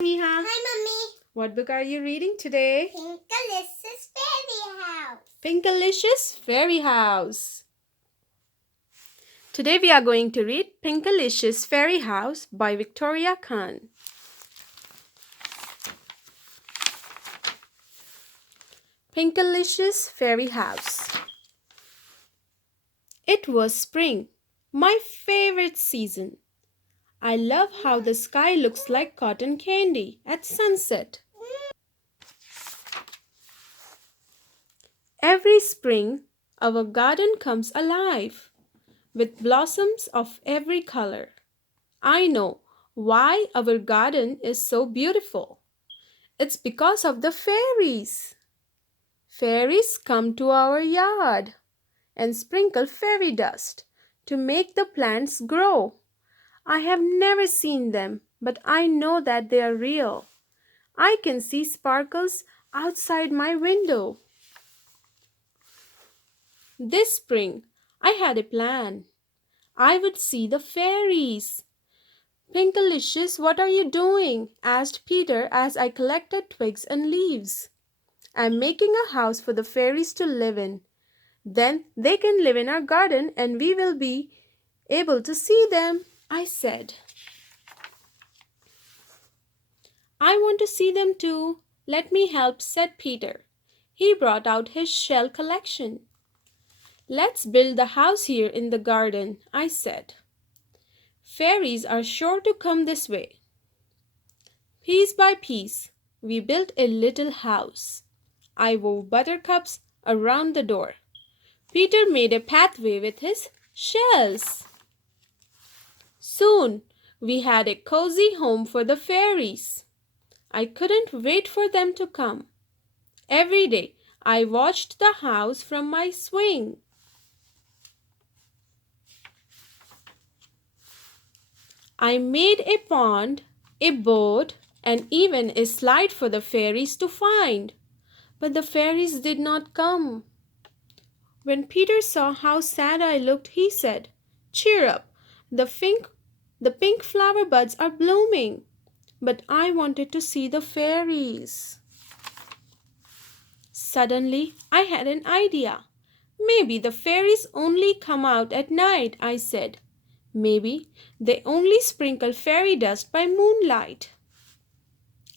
Neha. Hi, Mummy. What book are you reading today? Pinkalicious Fairy House. Pinkalicious Fairy House. Today we are going to read Pinkalicious Fairy House by Victoria Khan. Pinkalicious Fairy House. It was spring, my favorite season. I love how the sky looks like cotton candy at sunset. Every spring, our garden comes alive with blossoms of every color. I know why our garden is so beautiful. It's because of the fairies. Fairies come to our yard and sprinkle fairy dust to make the plants grow. I have never seen them, but I know that they are real. I can see sparkles outside my window. This spring, I had a plan. I would see the fairies. Pinkalicious, what are you doing? Asked Peter as I collected twigs and leaves. I'm making a house for the fairies to live in. Then they can live in our garden and we will be able to see them, I said. I want to see them too. Let me help, said Peter. He brought out his shell collection. Let's build the house here in the garden, I said. Fairies are sure to come this way. Piece by piece, we built a little house. I wove buttercups around the door. Peter made a pathway with his shells. Soon, we had a cozy home for the fairies. I couldn't wait for them to come. Every day, I watched the house from my swing. I made a pond, a boat, and even a slide for the fairies to find. But the fairies did not come. When Peter saw how sad I looked, he said, "Cheer up, the pink flower buds are blooming." But I wanted to see the fairies. Suddenly, I had an idea. Maybe the fairies only come out at night, I said. Maybe they only sprinkle fairy dust by moonlight.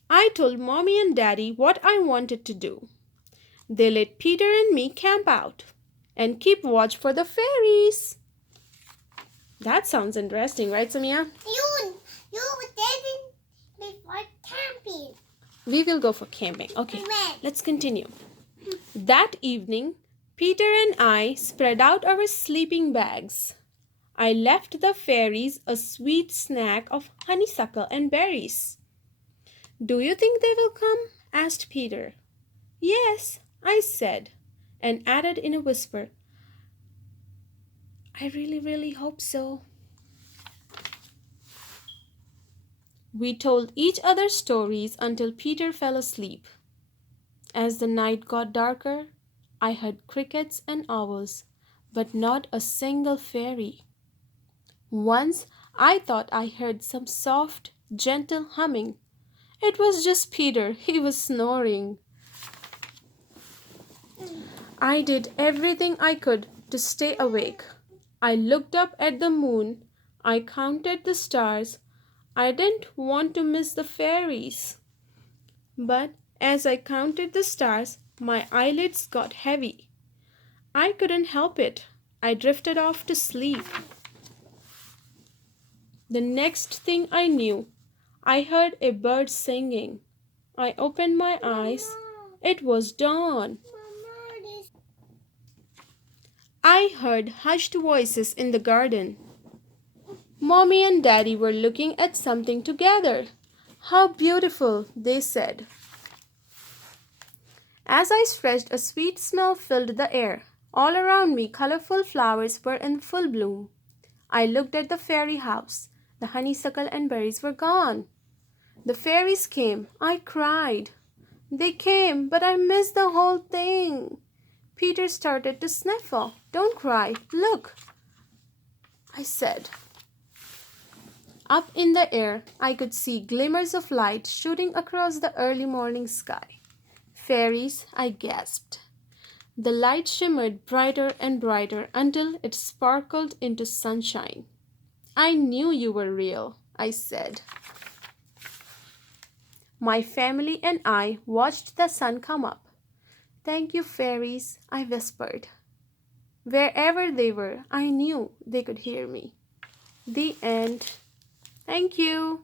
I told Mommy and Daddy what I wanted to do. They let Peter and me camp out and keep watch for the fairies. That sounds interesting, right, Samia? You didn't before camping. We will go for camping. Okay, When? let's continue. That evening, Peter and I spread out our sleeping bags. I left the fairies a sweet snack of honeysuckle and berries. Do you think they will come? Asked Peter. Yes, I said, and added in a whisper, I really hope so. We told each other stories until Peter fell asleep. As the night got darker, I heard crickets and owls, but not a single fairy. Once I thought I heard some soft, gentle humming. It was just Peter. He was snoring. I did everything I could to stay awake. I looked up at the moon. I counted the stars. I didn't want to miss the fairies. But as I counted the stars, my eyelids got heavy. I couldn't help it. I drifted off to sleep. The next thing I knew, I heard a bird singing. I opened my eyes. It was dawn. I heard hushed voices in the garden. Mommy and Daddy were looking at something together. How beautiful, they said. As I stretched, a sweet smell filled the air. All around me, colorful flowers were in full bloom. I looked at the fairy house. The honeysuckle and berries were gone. The fairies came. I cried. They came, but I missed the whole thing. Peter started to sniffle. Don't cry. Look, I said. Up in the air, I could see glimmers of light shooting across the early morning sky. Fairies, I gasped. The light shimmered brighter and brighter until it sparkled into sunshine. I knew you were real, I said. My family and I watched the sun come up. Thank you, fairies, I whispered. Wherever they were, I knew they could hear me. The end. Thank you.